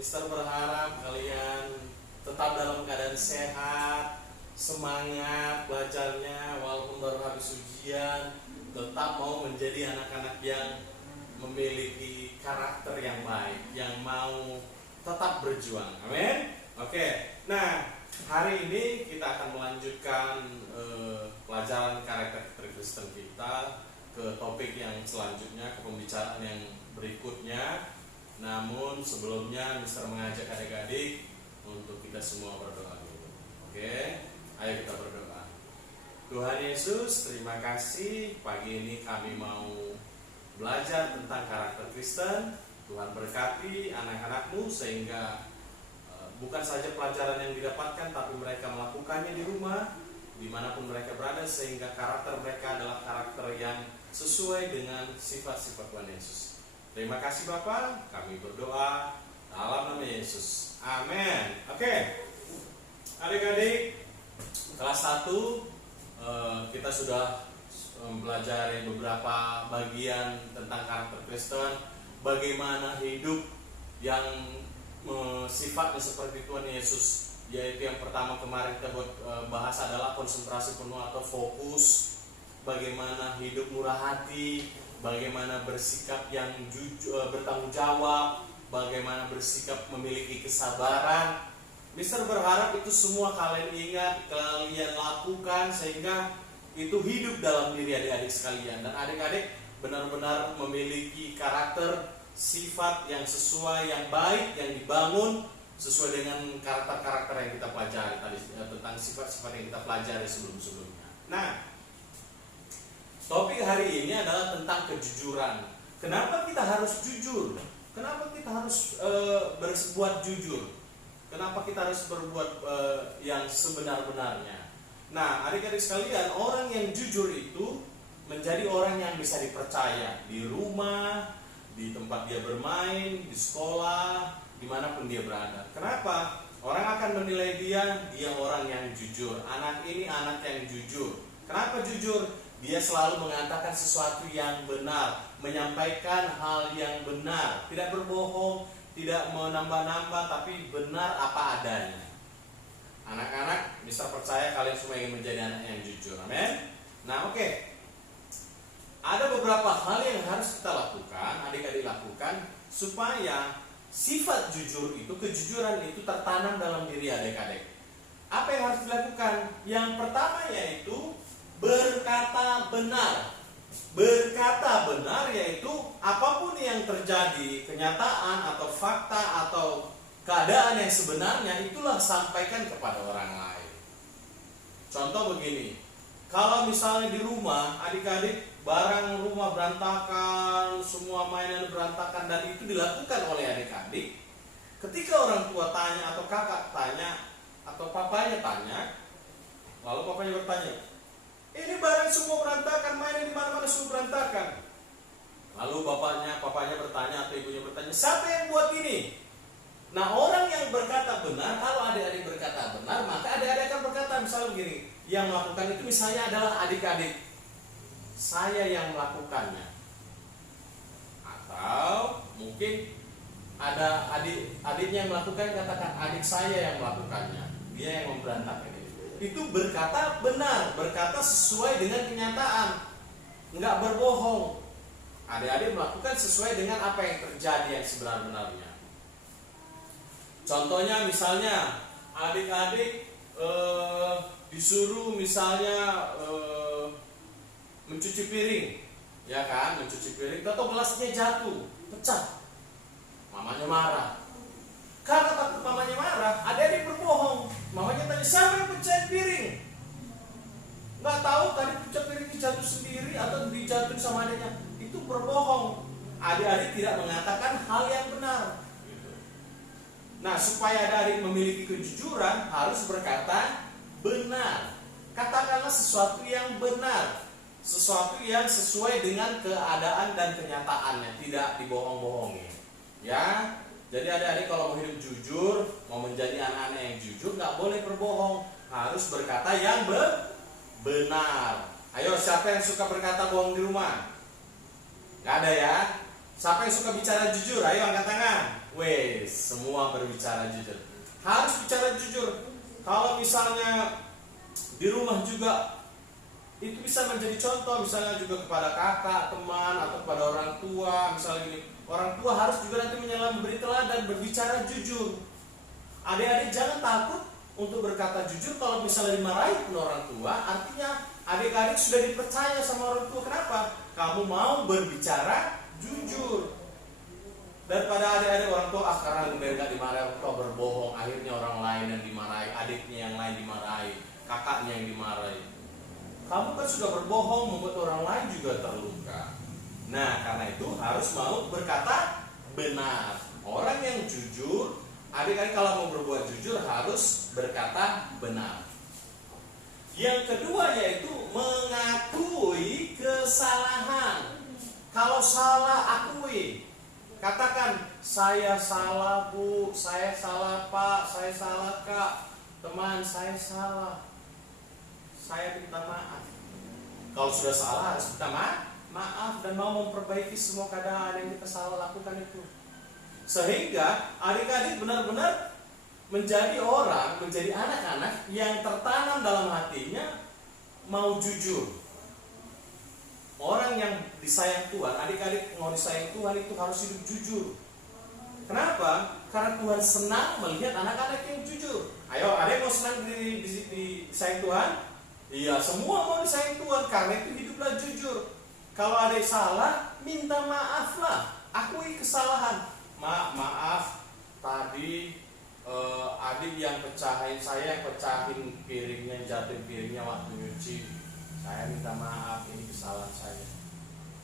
Mister berharap kalian tetap dalam keadaan sehat, semangat belajarnya walaupun baru habis ujian, tetap mau menjadi anak-anak yang memiliki karakter yang baik, yang mau tetap berjuang. Amin. Oke. Nah, hari ini kita akan melanjutkan pelajaran karakter Kristen kita ke topik yang selanjutnya, ke pembicaraan yang berikutnya. Namun sebelumnya Mister mengajak adik-adik untuk kita semua berdoa dulu. Oke, ayo kita berdoa. Tuhan Yesus, terima kasih pagi ini kami mau belajar tentang karakter Kristen. Tuhan berkati anak-anak-Mu sehingga bukan saja pelajaran yang didapatkan, tapi mereka melakukannya di rumah, dimanapun mereka berada, sehingga karakter mereka adalah karakter yang sesuai dengan sifat-sifat Tuhan Yesus. Terima kasih Bapak, kami berdoa dalam nama Yesus. Amin. Oke, adik-adik, kelas 1 kita sudah mempelajari beberapa bagian tentang karakter Kristen, bagaimana hidup yang sifatnya seperti Tuhan Yesus, yaitu yang pertama kemarin kita bahas adalah konsentrasi penuh atau fokus, bagaimana hidup murah hati, bagaimana bersikap yang jujur, bertanggung jawab, bagaimana bersikap memiliki kesabaran. Mister berharap itu semua kalian ingat, kalian lakukan sehingga itu hidup dalam diri adik-adik sekalian, dan adik-adik benar-benar memiliki karakter sifat yang sesuai, yang baik, yang dibangun sesuai dengan karakter-karakter yang kita pelajari tadi, tentang sifat-sifat yang kita pelajari sebelum-sebelumnya. Nah, topik hari ini adalah tentang kejujuran. Kenapa kita harus jujur? Kenapa kita harus berbuat jujur? Kenapa kita harus berbuat yang sebenar-benarnya? Nah, adik-adik sekalian, orang yang jujur itu menjadi orang yang bisa dipercaya di rumah, di tempat dia bermain, di sekolah, dimanapun dia berada. Kenapa? Orang akan menilai dia orang yang jujur. Anak ini anak yang jujur. Kenapa jujur? Dia selalu mengatakan sesuatu yang benar, menyampaikan hal yang benar, tidak berbohong, tidak menambah-nambah, tapi benar apa adanya. Anak-anak, bisa percaya kalian semua ingin menjadi anak yang jujur. Amin. Nah, oke. Ada beberapa hal yang harus kita lakukan, adik-adik lakukan, supaya sifat jujur itu, kejujuran itu tertanam dalam diri adik-adik. Apa yang harus dilakukan? Yang pertama yaitu berkata benar. Berkata benar yaitu apapun yang terjadi, kenyataan atau fakta atau keadaan yang sebenarnya, itulah sampaikan kepada orang lain. Contoh begini, kalau misalnya di rumah adik-adik barang rumah berantakan, semua mainan berantakan, dan itu dilakukan oleh adik-adik, ketika orang tua tanya atau kakak tanya atau papanya tanya, lalu papanya bertanya, ini barang semua berantakan, mainan di mana-mana semua berantakan. Lalu papanya bertanya atau ibunya bertanya, siapa yang buat ini? Nah, orang yang berkata benar, kalau adik-adik berkata benar, maka adik-adik akan berkata misalnya begini, yang melakukan itu misalnya adalah adik-adik, saya yang melakukannya. Atau mungkin ada adiknya yang melakukan, katakan adik saya yang melakukannya, dia yang memberantakan. Itu berkata benar, berkata sesuai dengan kenyataan, enggak berbohong. Adik-adik melakukan sesuai dengan apa yang terjadi yang sebenar-benarnya. Contohnya misalnya adik-adik disuruh misalnya mencuci piring, ya kan, mencuci piring, atau gelasnya jatuh, pecah, mamanya marah. Karena takut mamanya marah, adik-adik berbohong. Mamanya tanya, siapa yang pecahin piring? Nggak tahu, tadi pecah piringnya jatuh sendiri atau dijatuhin sama adiknya. Itu berbohong. Adik-adik tidak mengatakan hal yang benar. Nah, supaya adik-adik memiliki kejujuran, harus berkata benar. Katakanlah sesuatu yang benar, sesuatu yang sesuai dengan keadaan dan kenyataannya, tidak dibohong-bohongi. Ya. Jadi adik-adik kalau mau hidup jujur, mau menjadi anak-anak yang jujur, nggak boleh berbohong, harus berkata yang benar. Ayo, siapa yang suka berkata bohong di rumah? Nggak ada ya? Siapa yang suka bicara jujur? Ayo angkat tangan. Wes, semua berbicara jujur. Harus bicara jujur. Kalau misalnya di rumah juga, itu bisa menjadi contoh, misalnya juga kepada kakak, teman, atau kepada orang tua. Misalnya gini, orang tua harus juga nanti memberi teladan, berbicara jujur. Adik-adik jangan takut untuk berkata jujur. Kalau misalnya dimarahi pun orang tua, artinya adik-adik sudah dipercaya sama orang tua. Kenapa? Kamu mau berbicara jujur. Daripada adik-adik orang tua sekarang biar gak dimarahi orang tua, berbohong, akhirnya orang lain yang dimarahi, adiknya yang lain dimarahi, kakaknya yang dimarahi. Kamu kan sudah berbohong, membuat orang lain juga terluka. Nah, karena itu harus mau berkata benar. Orang yang jujur, adik-adik kalau mau berbuat jujur harus berkata benar. Yang kedua yaitu mengakui kesalahan. Kalau salah, akui. Katakan, saya salah bu, saya salah pak, saya salah kak, teman, saya salah, saya minta maaf. Kalau sudah salah harus minta maaf dan mau memperbaiki semua keadaan yang kita salah lakukan itu. Sehingga adik-adik benar-benar menjadi orang, menjadi anak-anak yang tertanam dalam hatinya mau jujur. Orang yang disayang Tuhan, adik-adik mau disayang Tuhan itu harus hidup jujur. Kenapa? Karena Tuhan senang melihat anak-anak yang jujur. Ayo, adik mau senang disayang Tuhan? Iya, semua mau disayang Tuhan. Karena itu hiduplah jujur. Kalau adik salah, minta maaflah. Akui kesalahan. Maaf, tadi adik yang pecahin, saya yang pecahin piringnya, jatuhin piringnya waktu nyuci. Saya minta maaf, ini kesalahan saya.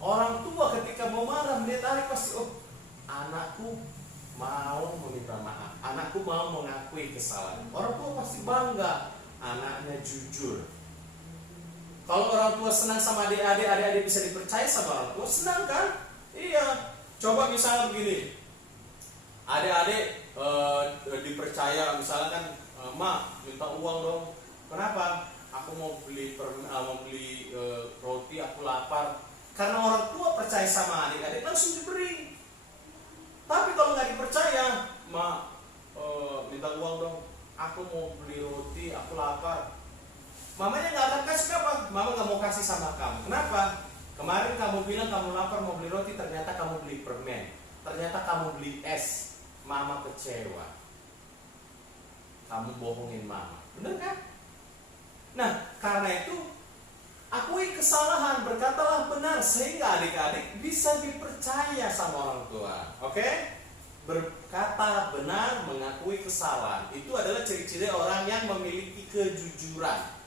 Orang tua ketika mau marah melihat anak pasti, oh, anakku mau meminta maaf, anakku mau mengakui kesalahan. Orang tua pasti bangga, anaknya jujur. Kalau orang tua senang sama adik-adik, adik-adik bisa dipercaya sama orang tua, senang kan? Iya. Coba misalnya begini, adik-adik dipercaya, misalnya kan, mak minta uang dong. Kenapa? Aku mau beli roti, aku lapar. Karena orang tua percaya sama adik-adik, langsung diberi. Tapi kalau nggak dipercaya, mak minta uang dong, aku mau beli roti, aku lapar. Mamanya nggak akan kasih. Apa? Mama nggak mau kasih sama kamu. Kenapa? Kemarin kamu bilang kamu lapar mau beli roti, ternyata kamu beli permen, ternyata kamu beli es. Mama kecewa. Kamu bohongin mama, bener kan? Nah, karena itu akui kesalahan, berkatalah benar sehingga adik-adik bisa dipercaya sama orang tua. Oke? Berkata benar, mengakui kesalahan. Itu adalah ciri-ciri orang yang memiliki kejujuran.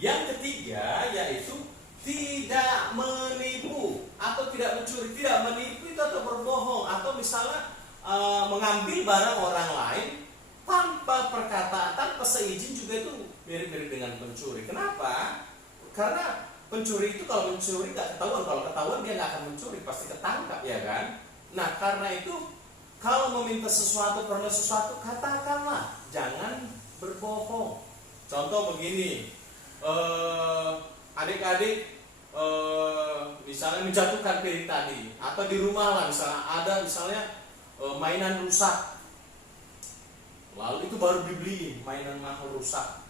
Yang ketiga yaitu tidak menipu atau tidak mencuri. Tidak menipu itu atau berbohong atau misalnya mengambil barang orang lain tanpa perkataan, tanpa seizin juga itu mirip-mirip dengan pencuri. Kenapa? Karena pencuri itu kalau mencuri nggak ketahuan, kalau ketahuan dia nggak akan mencuri, pasti ketangkap, ya kan? Nah, karena itu kalau meminta sesuatu, perlu sesuatu, katakanlah, jangan berbohong. Contoh begini, adik-adik misalnya menjatuhkan piring tadi, atau di rumah lah misalnya ada mainan rusak, lalu itu baru dibeli mainan mahal rusak.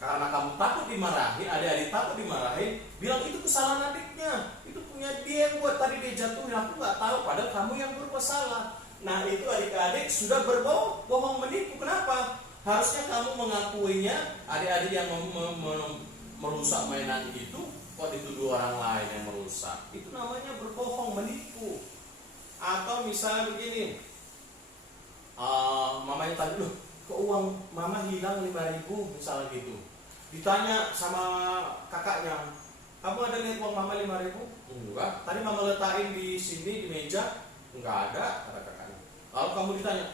Karena kamu takut dimarahi, adik-adik takut dimarahi, bilang itu kesalahan adiknya, itu punya dia yang buat tadi dia jatuhin, aku nggak tahu, padahal kamu yang berbuat salah. Nah, itu adik-adik sudah berbohong, menipu. Kenapa? Harusnya kamu mengakuinya. Adik-adik yang merusak mainan itu kok dituduh orang lain yang merusak, itu namanya berbohong, menipu. Atau misalnya begini, mamanya tanya, loh kok uang mama hilang 5.000 misalnya gitu. Ditanya sama kakaknya, kamu ada lihat uang mama 5.000? Enggak, tadi mama letakin di sini di meja. Enggak ada, kata kakaknya. Lalu kamu ditanya,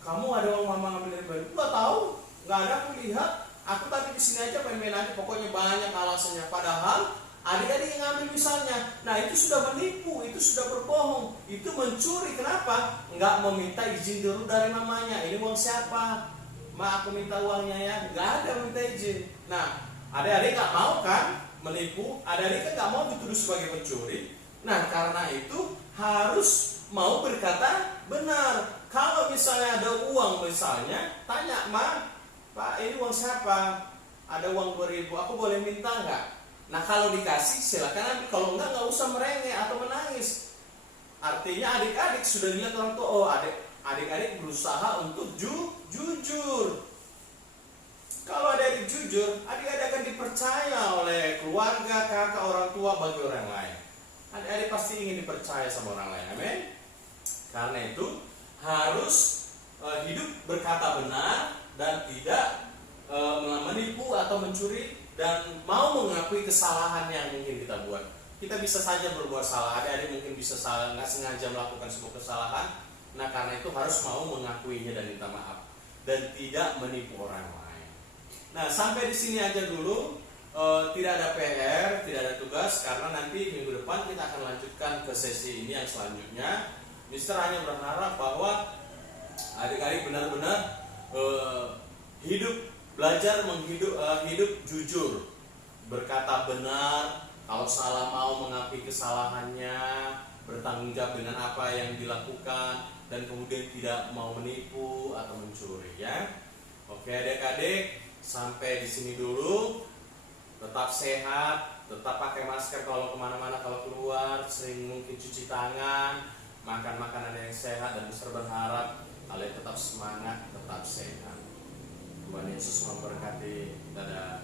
kamu ada uang mama ngambil 5.000? Enggak tahu, enggak ada, aku lihat. Aku tadi di sini aja main-main aja, pokoknya banyak alasannya. Padahal adik-adik yang ngambil misalnya. Nah, itu sudah menipu, itu sudah berbohong, itu mencuri. Kenapa? Enggak meminta izin dulu dari mamanya. Ini uang siapa? Ma, aku minta uangnya ya. Enggak ada minta izin. Nah, adik-adik enggak mau kan menipu. Adik-adik kan enggak mau dituduh sebagai pencuri. Nah, karena itu harus mau berkata benar. Kalau misalnya ada uang misalnya, tanya, Pak, ini uang siapa? Ada uang 2.000, aku boleh minta nggak? Nah kalau dikasih silakan ambil, kalau nggak usah merengek atau menangis. Artinya adik-adik sudah dilihat orang tua, oh adik-adik berusaha untuk jujur. Kalau adik-adik jujur, adik-adik akan dipercaya oleh keluarga, kakak, orang tua, bagi orang lain. Adik-adik pasti ingin dipercaya sama orang lain, amin. Karena itu harus hidup berkata benar dan tidak menipu atau mencuri, dan mau mengakui kesalahan yang mungkin kita buat. Kita bisa saja berbuat salah, adik-adik mungkin bisa salah, nggak sengaja melakukan sebuah kesalahan. Nah karena itu harus mau mengakuinya dan minta maaf, dan tidak menipu orang lain. Nah sampai di sini aja dulu. Tidak ada PR, tidak ada tugas, karena nanti minggu depan kita akan lanjutkan ke sesi ini yang selanjutnya. Mister hanya berharap bahwa adik-adik benar-benar belajar hidup jujur, berkata benar, kalau salah mau mengakui kesalahannya, bertanggung jawab dengan apa yang dilakukan, dan kemudian tidak mau menipu atau mencuri, ya. Oke adik-adik, sampai di sini dulu. Tetap sehat, tetap pakai masker kalau kemana-mana, kalau keluar, sering mungkin cuci tangan, makan makanan yang sehat, dan Mister berharap kalian tetap semangat, tetap sehat. Tuhan Yesus memberkati. Dadah.